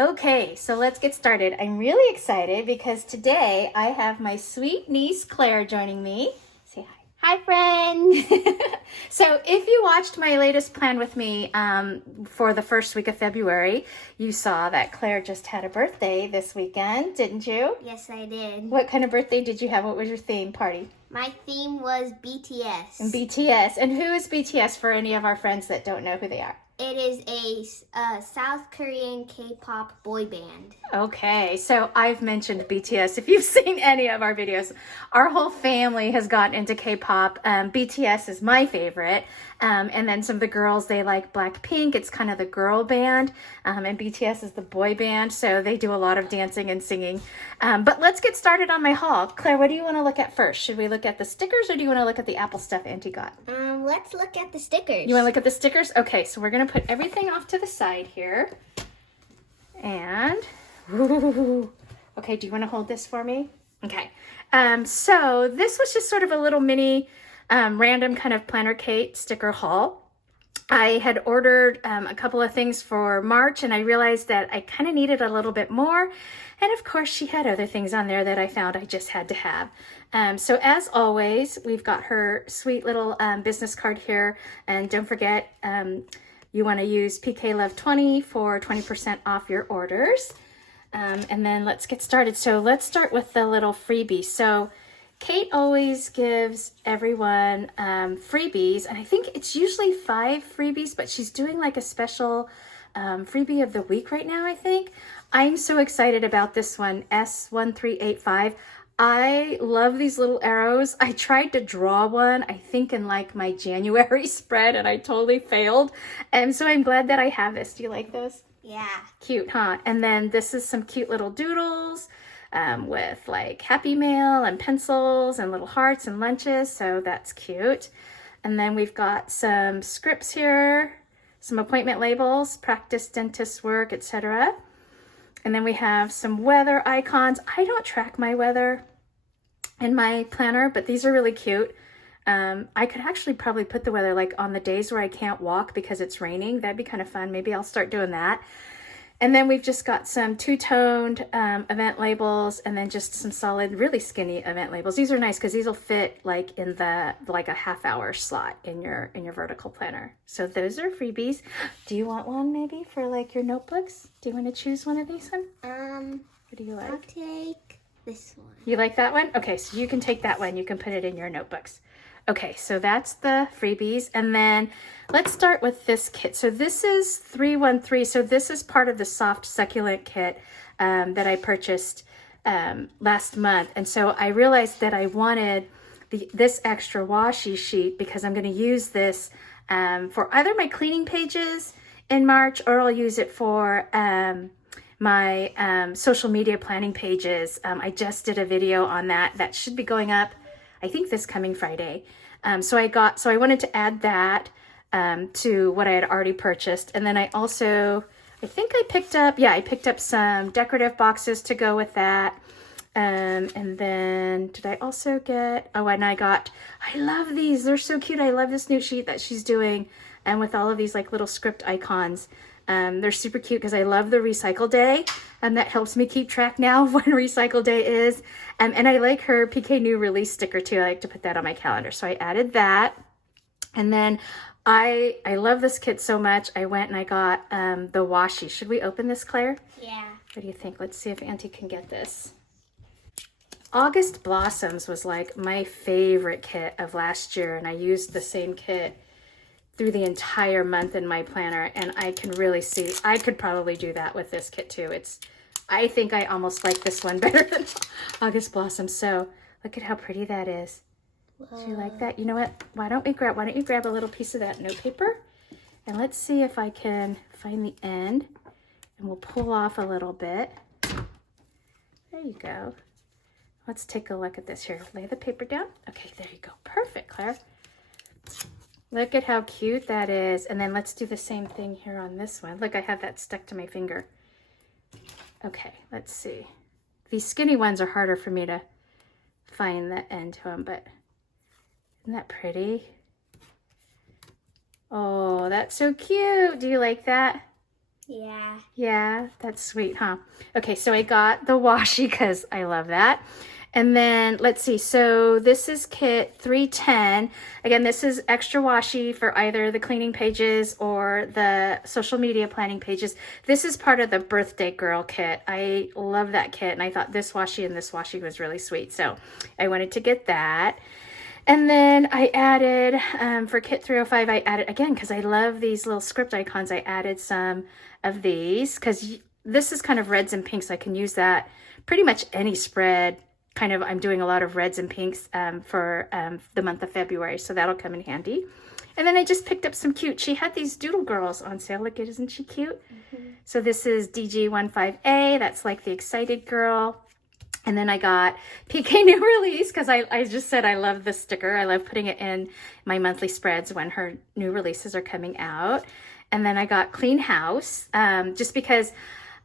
Okay, so let's get started. I'm really excited because today I have my sweet niece Claire joining me. Say hi. Hi, friends. So if you watched my latest plan with me for the first week of February, you saw that Claire just had a birthday this weekend, didn't you? Yes, I did. What kind of birthday did you have? What was your theme party? My theme was BTS. And BTS. And who is BTS for any of our friends that don't know who they are? It is a South Korean K-pop boy band. Okay, so I've mentioned BTS. If you've seen any of our videos, our whole family has gotten into K-pop. BTS is my favorite. And then some of the girls, they like Blackpink. It's kind of the girl band. And BTS is the boy band. So they do a lot of dancing and singing. But let's get started on my haul. Claire, what do you want to look at first? Should we look at the stickers or do you want to look at the Apple stuff Auntie got? Let's look at the stickers. You want to look at the stickers? Okay, so we're going to put everything off to the side here. And, ooh, okay, do you want to hold this for me? Okay, so this was just sort of a little mini random kind of Planner Kate sticker haul. I had ordered a couple of things for March and I realized that I kind of needed a little bit more. And of course she had other things on there that I found I just had to have. So as always, we've got her sweet little business card here. And don't forget, you want to use PK Love 20 for 20% off your orders. And then let's get started. So let's start with the little freebie. So Kate always gives everyone freebies, and I think it's usually 5 freebies, but she's doing like a special freebie of the week right now, I think. I'm so excited about this one, S1385. I love these little arrows. I tried to draw one, I think in like my January spread, and I totally failed. And so I'm glad that I have this. Do you like those? Yeah. Cute, huh? And then this is some cute little doodles. With like Happy Mail and pencils and little hearts and lunches, so that's cute. And then we've got some scripts here, some appointment labels, practice dentist work, etc. And then we have some weather icons. I don't track my weather in my planner, but these are really cute. I could actually probably put the weather like on the days where I can't walk because it's raining. That'd be kind of fun. Maybe I'll start doing that. And then we've just got some two-toned event labels and then just some solid, really skinny event labels. These are nice because these will fit like in the like a half-hour slot in your vertical planner. So those are freebies. Do you want one maybe for like your notebooks? Do you want to choose one of these one? What do you like? I'll take this one. You like that one? Okay, so you can take that one. You can put it in your notebooks. Okay, so that's the freebies. And then let's start with this kit. So this is 313. So this is part of the soft succulent kit that I purchased last month. And so I realized that I wanted this extra washi sheet because I'm going to use this for either my cleaning pages in March or I'll use it for my social media planning pages. I just did a video on that. That should be going up, I think, this coming Friday. So I wanted to add that to what I had already purchased. And then I also, I think I picked up some decorative boxes to go with that. And then did I also get, I love these. They're so cute. I love this new sheet that she's doing and with all of these like little script icons. They're super cute because I love the recycle day, and that helps me keep track now of when recycle day is. And I like her PK new release sticker too. I like to put that on my calendar. So I added that. And then I love this kit so much. I went and I got the washi. Should we open this, Claire? Yeah. What do you think? Let's see if Auntie can get this. August Blossoms was like my favorite kit of last year, and I used the same kit through the entire month in my planner, and I can really see I could probably do that with this kit too. I think I almost like this one better than August Blossom. So look at how pretty that is. Do you like that? You know what? Why don't you grab a little piece of that note paper, and let's see if I can find the end, and we'll pull off a little bit. There you go. Let's take a look at this here. Lay the paper down. Okay, there you go. Perfect, Claire. Look at how cute that is. And then let's do the same thing here on this one. Look, I have that stuck to my finger. Okay, let's see. These skinny ones are harder for me to find the end to them, but isn't that pretty? Oh, that's so cute. Do you like that? Yeah. Yeah, that's sweet, huh? Okay, so I got the washi because I love that. And then let's see, so this is kit 310. Again, this is extra washi for either the cleaning pages or the social media planning pages. This is part of the birthday girl kit. I love that kit, and I thought this washi was really sweet. So I wanted to get that. And then I added, for kit 305, I added, again, because I love these little script icons, I added some of these, because this is kind of reds and pinks. I can use that pretty much any spread. Kind of, I'm doing a lot of reds and pinks for the month of February, so that'll come in handy. And then I just picked up some cute, she had these doodle girls on sale. Look, isn't she cute? So this is DG15A, that's like the excited girl. And then I got PK New Release because I just said I love the sticker. I love putting it in my monthly spreads when her new releases are coming out. And then I got Clean House just because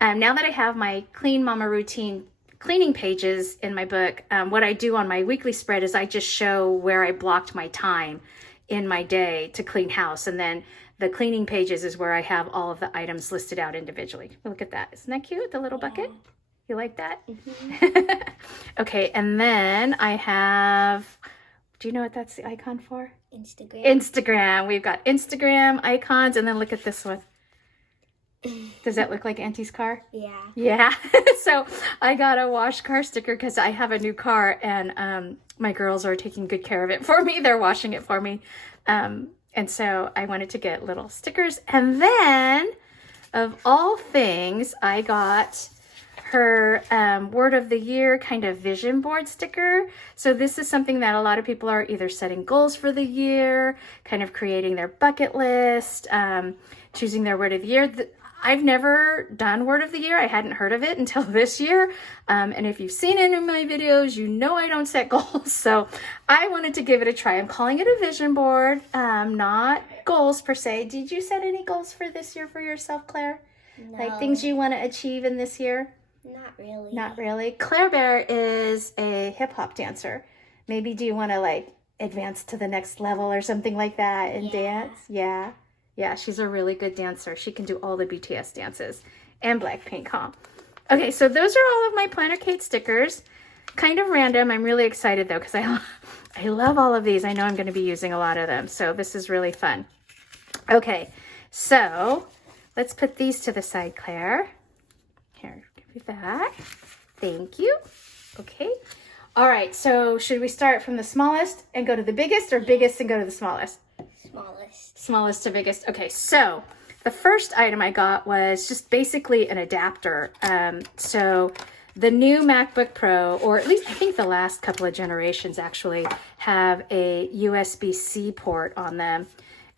now that I have my Clean Mama Routine cleaning pages in my book, what I do on my weekly spread is I just show where I blocked my time in my day to clean house. And then the cleaning pages is where I have all of the items listed out individually. Look at that. Isn't that cute? The little bucket? You like that? Okay, and then I have, do you know what that's the icon for? Instagram. Instagram. We've got Instagram icons, and then look at this one. Does that look like Auntie's car? Yeah. Yeah. So I got a wash car sticker because I have a new car, and my girls are taking good care of it for me. They're washing it for me. And so I wanted to get little stickers. And then, of all things, I got her word of the year kind of vision board sticker. So this is something that a lot of people are either setting goals for the year, kind of creating their bucket list, choosing their word of the year. I've never done word of the year. I hadn't heard of it until this year. And if you've seen any of my videos, you know I don't set goals. So I wanted to give it a try. I'm calling it a vision board, not goals per se. Did you set any goals for this year for yourself, Claire? No. Like things you want to achieve in this year? Not really. Not really. Claire Bear is a hip hop dancer. Maybe do you want to like advance to the next level or something like that and dance? Yeah. Yeah, she's a really good dancer. She can do all the BTS dances and Blackpink, huh? Okay, so those are all of my Planner Kate stickers. Kind of random. I'm really excited though because I love all of these. I know I'm going to be using a lot of them. So this is really fun. Okay, so let's put these to the side, Claire. Here, give me that. Thank you. Okay. All right, so should we start from the smallest and go to the biggest, or biggest and go to the smallest? Smallest. Smallest to biggest. Okay, so the first item I got was just basically an adapter. So the new MacBook Pro, or at least I think the last couple of generations actually, have a USB-C port on them.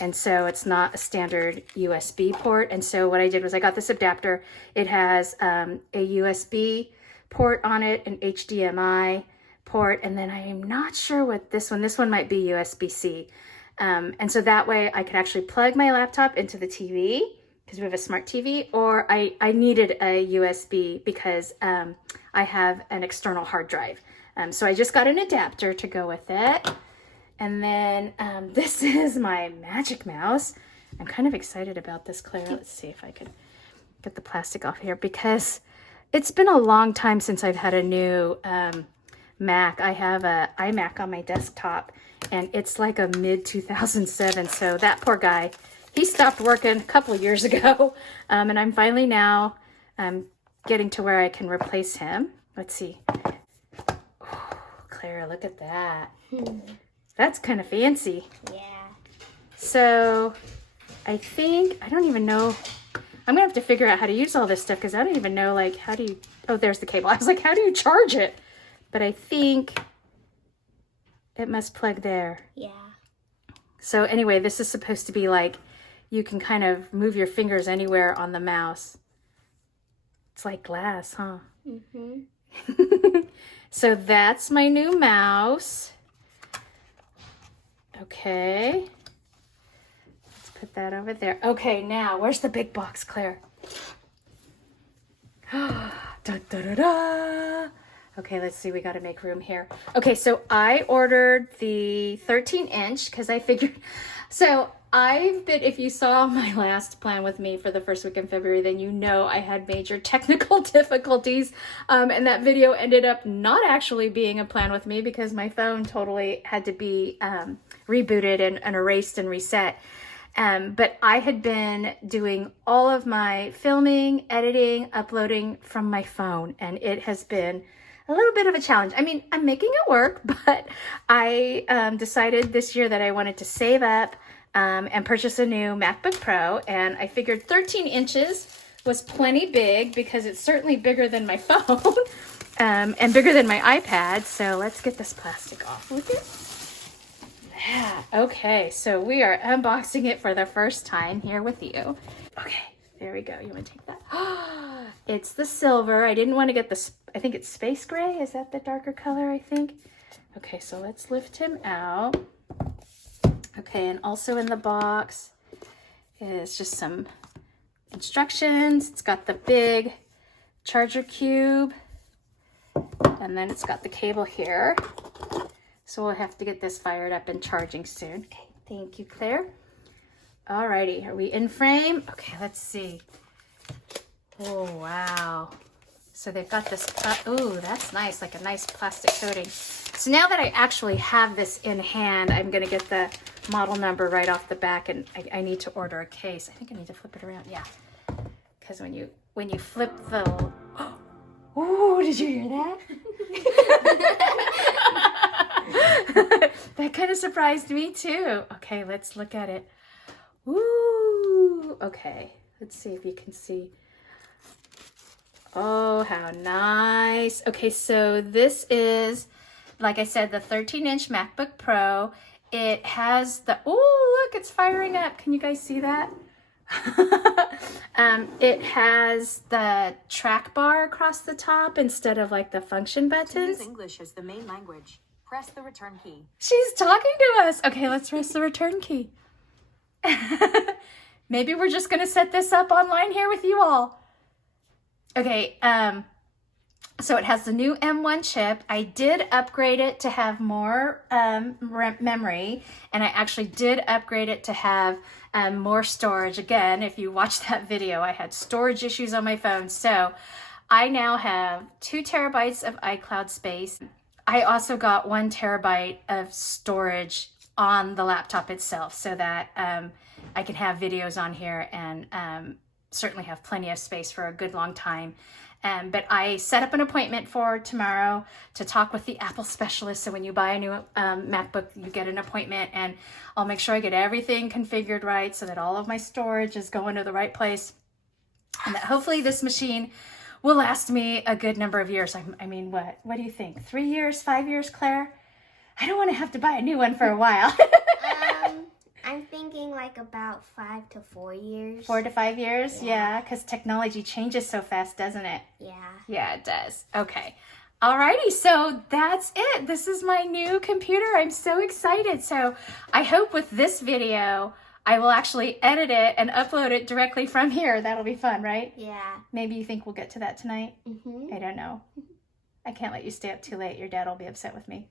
And so it's not a standard USB port. And so what I did was I got this adapter. It has a USB port on it, an HDMI port, and then I am not sure what this one might be USB-C. And so that way I could actually plug my laptop into the TV because we have a smart TV, or I needed a USB because I have an external hard drive. So I just got an adapter to go with it. And then this is my Magic Mouse. I'm kind of excited about this, Claire. Let's see if I could get the plastic off here because it's been a long time since I've had a new Mac. I have an iMac on my desktop, and it's like a mid-2007. So that poor guy, he stopped working a couple of years ago. And I'm finally now getting to where I can replace him. Let's see. Oh, Claire, look at that. That's kind of fancy. Yeah. So I think, I don't even know. I'm going to have to figure out how to use all this stuff because I don't even know, like, how do you, oh, there's the cable. I was like, how do you charge it? But I think it must plug there. Yeah. So anyway, this is supposed to be like, you can kind of move your fingers anywhere on the mouse. It's like glass, huh? Mm-hmm. So that's my new mouse. Okay. Let's put that over there. Okay, now, where's the big box, Claire? Da, da, da, da. Okay, let's see. We got to make room here. Okay, so I ordered the 13-inch because I figured... So if you saw my last plan with me for the first week in February, then you know I had major technical difficulties. And that video ended up not actually being a plan with me because my phone totally had to be rebooted and erased and reset. But I had been doing all of my filming, editing, uploading from my phone, and it has been a little bit of a challenge. I mean, I'm making it work, but I decided this year that I wanted to save up and purchase a new MacBook Pro, and I figured 13 inches was plenty big because it's certainly bigger than my phone and bigger than my iPad. So let's get this plastic off with it. Yeah, okay, so we are unboxing it for the first time here with you. Okay, there we go. You want to take that? It's the silver. I didn't want to get the, I think it's space gray. Is that the darker color, I think? Okay, so let's lift him out. Okay, and also in the box is just some instructions. It's got the big charger cube, and then it's got the cable here. So we'll have to get this fired up and charging soon. Okay, thank you, Claire. Alrighty, are we in frame? Okay, let's see. Oh, wow. So they've got this, ooh, that's nice, like a nice plastic coating. So now that I actually have this in hand, I'm gonna get the model number right off the back, and I need to order a case. I think I need to flip it around, yeah. Because when you flip the, oh, did you hear that? That kind of surprised me too. Okay, let's look at it. Ooh, okay, let's see if you can see. Oh, how nice. Okay, so this is, like I said, the 13-inch MacBook Pro. It has the, oh, look, it's firing up. Can you guys see that? It has the track bar across the top instead of like the function buttons. Use English as the main language. Press the return key. She's talking to us. Okay, let's press the return key. Maybe we're just gonna set this up online here with you all. Okay, so it has the new M1 chip. I did upgrade it to have more memory, and I actually did upgrade it to have more storage. Again, if you watched that video, I had storage issues on my phone. So I now have 2 terabytes of iCloud space. I also got 1 terabyte of storage on the laptop itself so that I can have videos on here and certainly have plenty of space for a good long time. But I set up an appointment for tomorrow to talk with the Apple specialist. So when you buy a new MacBook, you get an appointment, and I'll make sure I get everything configured right so that all of my storage is going to the right place, and that hopefully this machine will last me a good number of years. I mean, what do you think? 3 years, 5 years, Claire? I don't want to have to buy a new one for a while. I'm thinking like about 5 to 4 years. 4 to 5 years? Yeah, because technology changes so fast, doesn't it? Yeah. Yeah, it does. Okay. Alrighty, so that's it. This is my new computer. I'm so excited. So I hope with this video, I will actually edit it and upload it directly from here. That'll be fun, right? Yeah. Maybe you think we'll get to that tonight? Mm-hmm. I don't know. I can't let you stay up too late. Your dad will be upset with me.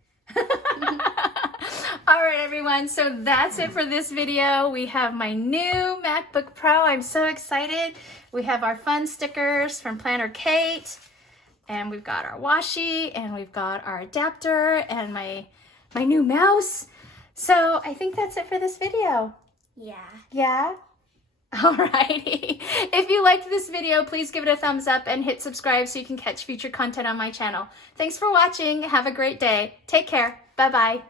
All right, everyone. So that's it for this video. We have my new MacBook Pro. I'm so excited. We have our fun stickers from Planner Kate, and we've got our washi, and we've got our adapter, and my new mouse. So I think that's it for this video. Yeah. Yeah? Alrighty. If you liked this video, please give it a thumbs up and hit subscribe so you can catch future content on my channel. Thanks for watching. Have a great day. Take care. Bye-bye.